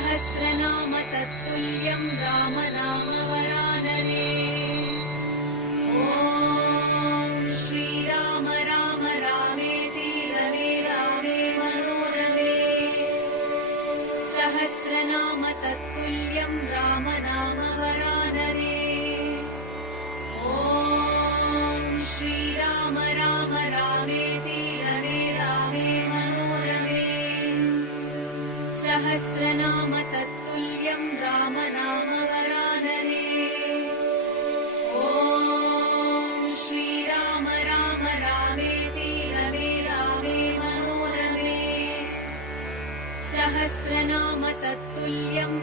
सहस्रनाम तत्तुल्यं रामनाम वरानने। ॐ श्रीराम राम रामेति रमे रामे मनोरमे। सहस्रनाम तत्तुल्यं रामनाम वरानने। ॐ श्रीराम राम रामेति रमे रामे मनोरमे। सहस्रनाम तत्तुल्यं रामनाम वरानने। ॐ श्रीराम राम रामेति रमे रामे मनोरमे। सहस्रनाम तत्तुल्यं